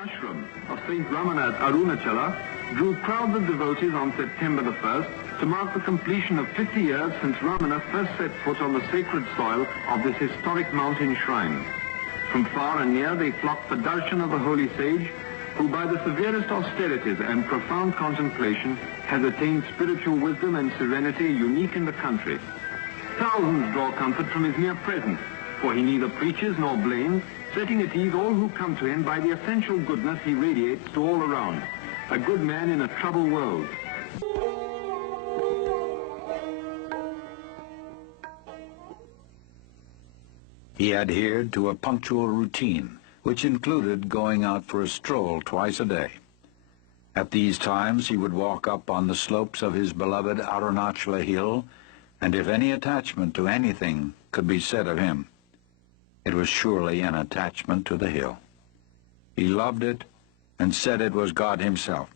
ashram of Saint Ramana at Arunachala drew crowds of devotees on September the 1st to mark the completion of 50 years since Ramana first set foot on the sacred soil of this historic mountain shrine. From far and near they flocked for darshan of the holy sage, who by the severest austerities and profound contemplation has attained spiritual wisdom and serenity unique in the country. Thousands draw comfort from his mere presence, for he neither preaches nor blames, setting at ease all who come to him by the essential goodness he radiates to all around. A good man in a troubled world. He adhered to a punctual routine, which included going out for a stroll twice a day. At these times he would walk up on the slopes of his beloved Arunachala hill, and if any attachment to anything could be said of him, it was surely an attachment to the hill. He loved it and said it was God himself,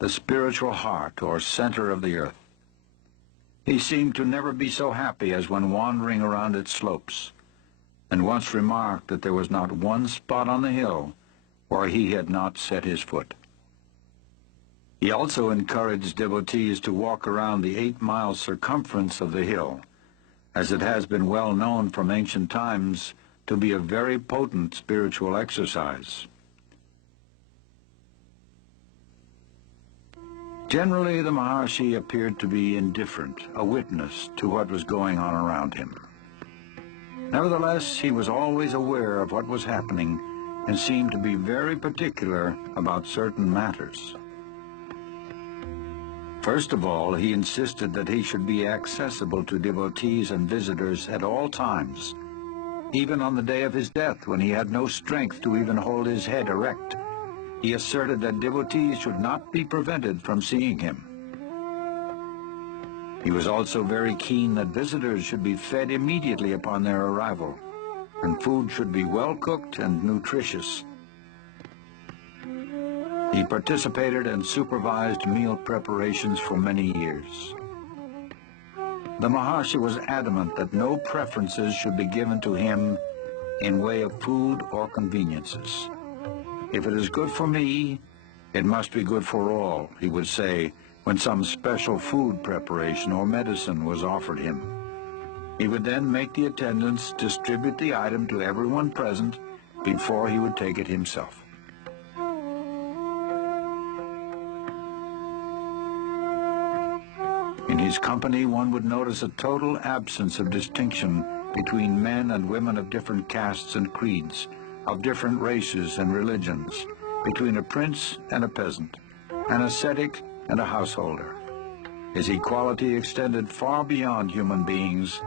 the spiritual heart or center of the earth. He seemed to never be so happy as when wandering around its slopes, and once remarked that there was not one spot on the hill where he had not set his foot. He also encouraged devotees to walk around the 8-mile circumference of the hill, as it has been well known from ancient times to be a very potent spiritual exercise. Generally, the Maharishi appeared to be indifferent, a witness to what was going on around him. Nevertheless, he was always aware of what was happening and seemed to be very particular about certain matters. First of all, he insisted that he should be accessible to devotees and visitors at all times, even on the day of his death when he had no strength to even hold his head erect. He asserted that devotees should not be prevented from seeing him. He was also very keen that visitors should be fed immediately upon their arrival, and food should be well cooked and nutritious. He participated and supervised meal preparations for many years. The Maharishi was adamant that no preferences should be given to him in way of food or conveniences. If it is good for me, it must be good for all, he would say when some special food preparation or medicine was offered him. He would then make the attendants distribute the item to everyone present before he would take it himself. In his company, one would notice a total absence of distinction between men and women of different castes and creeds, of different races and religions, between a prince and a peasant, an ascetic and a householder. His equality extended far beyond human beings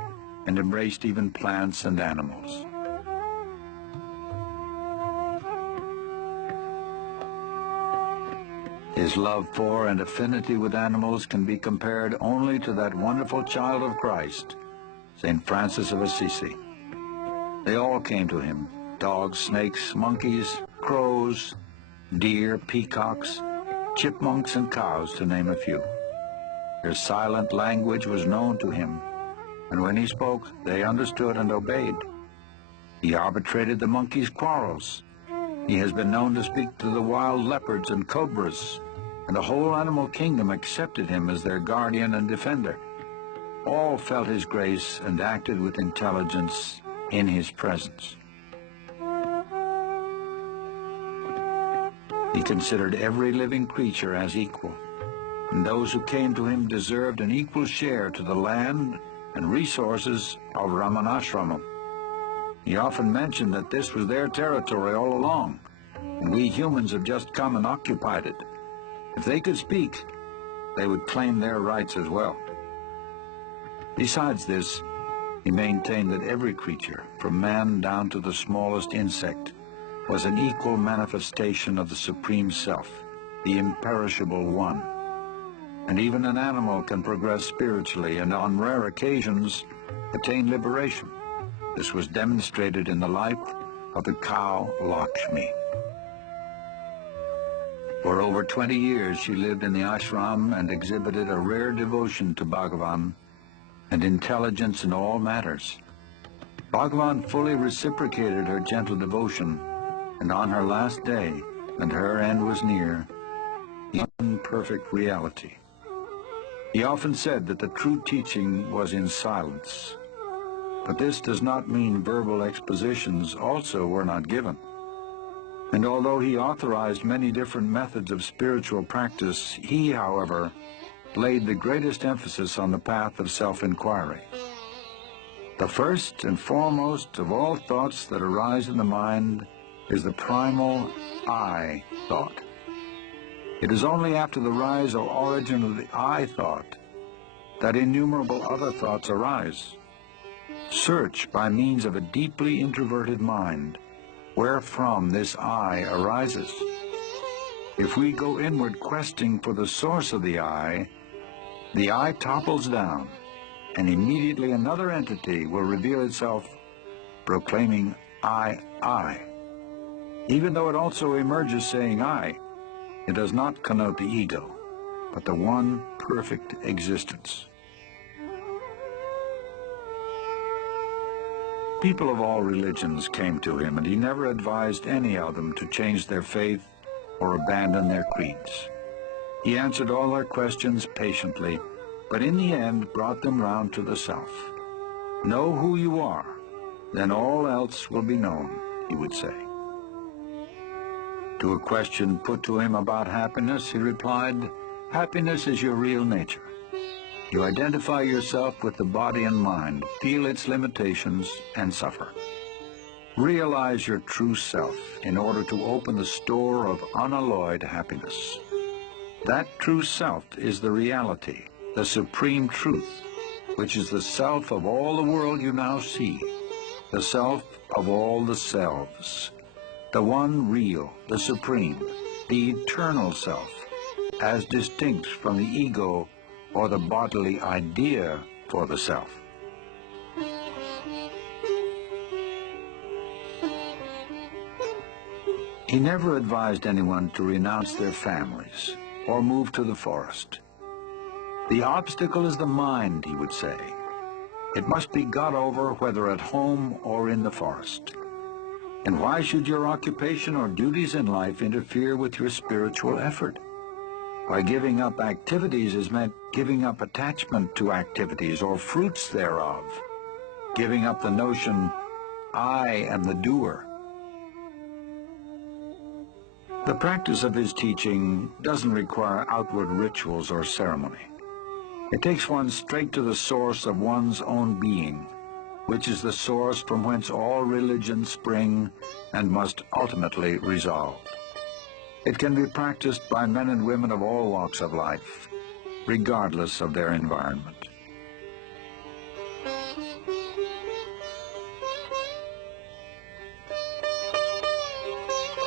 and embraced even plants and animals. His love for and affinity with animals can be compared only to that wonderful child of Christ, St. Francis of Assisi. They all came to him, dogs, snakes, monkeys, crows, deer, peacocks, chipmunks, and cows, to name a few. Their silent language was known to him, and when he spoke, they understood and obeyed. He arbitrated the monkeys' quarrels. He has been known to speak to the wild leopards and cobras, and the whole animal kingdom accepted him as their guardian and defender. All felt his grace and acted with intelligence in his presence. He considered every living creature as equal, and those who came to him deserved an equal share to the land and resources of Ramanashramam. He often mentioned that this was their territory all along, and we humans have just come and occupied it. If they could speak, they would claim their rights as well. Besides this, he maintained that every creature, from man down to the smallest insect, was an equal manifestation of the Supreme Self, the imperishable One. And even an animal can progress spiritually and on rare occasions attain liberation. This was demonstrated in the life of the cow Lakshmi. For over 20 years she lived in the ashram and exhibited a rare devotion to Bhagavan and intelligence in all matters. Bhagavan fully reciprocated her gentle devotion, and on her last day and her end was near, the imperfect reality. He often said that the true teaching was in silence, but this does not mean verbal expositions also were not given. And although he authorized many different methods of spiritual practice, he, however, laid the greatest emphasis on the path of self-inquiry. The first and foremost of all thoughts that arise in the mind is the primal I thought. It is only after the rise or origin of the I thought that innumerable other thoughts arise. Search by means of a deeply introverted mind wherefrom this I arises. If we go inward questing for the source of the I topples down, and immediately another entity will reveal itself proclaiming I. Even though it also emerges saying I, it does not connote the ego, but the one perfect existence. People of all religions came to him, and he never advised any of them to change their faith or abandon their creeds. He answered all their questions patiently, but in the end brought them round to the self. Know who you are, then all else will be known, he would say. To a question put to him about happiness, he replied, happiness is your real nature. You identify yourself with the body and mind, feel its limitations, and suffer. Realize your true self in order to open the store of unalloyed happiness. That true self is the reality, the supreme truth, which is the self of all the world you now see, the self of all the selves, the one real, the supreme, the eternal self, as distinct from the ego or the bodily idea for the self. He never advised anyone to renounce their families or move to the forest. The obstacle is the mind, he would say. It must be got over whether at home or in the forest. And why should your occupation or duties in life interfere with your spiritual effort? By giving up activities is meant giving up attachment to activities or fruits thereof, giving up the notion, I am the doer. The practice of his teaching doesn't require outward rituals or ceremony. It takes one straight to the source of one's own being, which is the source from whence all religions spring and must ultimately resolve. It can be practiced by men and women of all walks of life, regardless of their environment.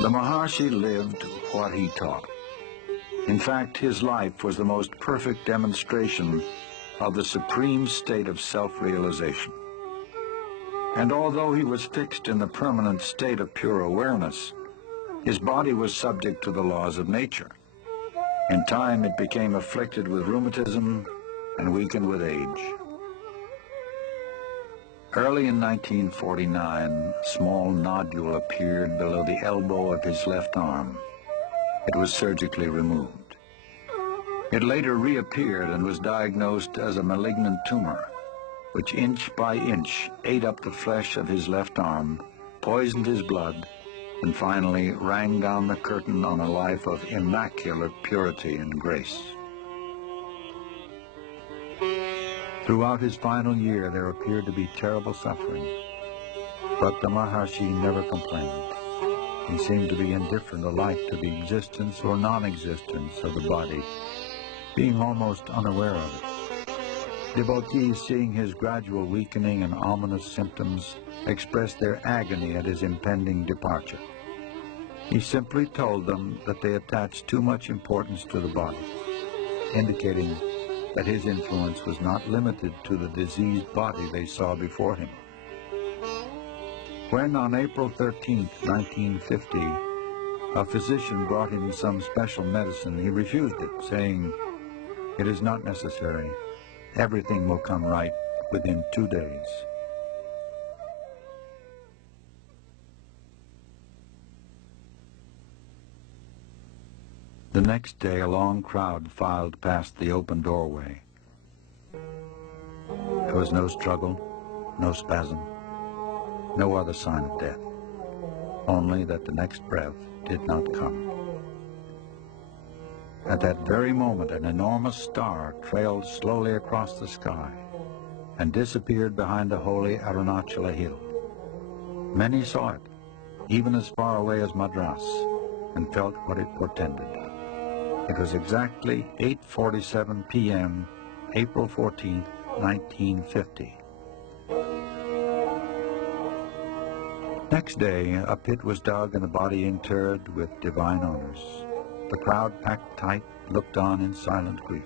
The Maharishi lived what he taught. In fact, his life was the most perfect demonstration of the supreme state of self-realization. And although he was fixed in the permanent state of pure awareness, his body was subject to the laws of nature. In time, it became afflicted with rheumatism and weakened with age. Early in 1949, a small nodule appeared below the elbow of his left arm. It was surgically removed. It later reappeared and was diagnosed as a malignant tumor, which inch by inch ate up the flesh of his left arm, poisoned his blood, and finally rang down the curtain on a life of immaculate purity and grace. Throughout his final year, there appeared to be terrible suffering, but the Maharishi never complained. He seemed to be indifferent alike to the existence or non-existence of the body, being almost unaware of it. Devotees, seeing his gradual weakening and ominous symptoms, expressed their agony at his impending departure. He simply told them that they attached too much importance to the body, indicating that his influence was not limited to the diseased body they saw before him. When on April 13, 1950, a physician brought him some special medicine, he refused it, saying, "It is not necessary. Everything will come right within 2 days." The next day, a long crowd filed past the open doorway. There was no struggle, no spasm, no other sign of death, only that the next breath did not come. At that very moment, an enormous star trailed slowly across the sky and disappeared behind the holy Arunachala hill. Many saw it, even as far away as Madras, and felt what it portended. It was exactly 8:47 p.m., April 14, 1950. Next day, a pit was dug and the body interred with divine honors. The crowd, packed tight, looked on in silent grief.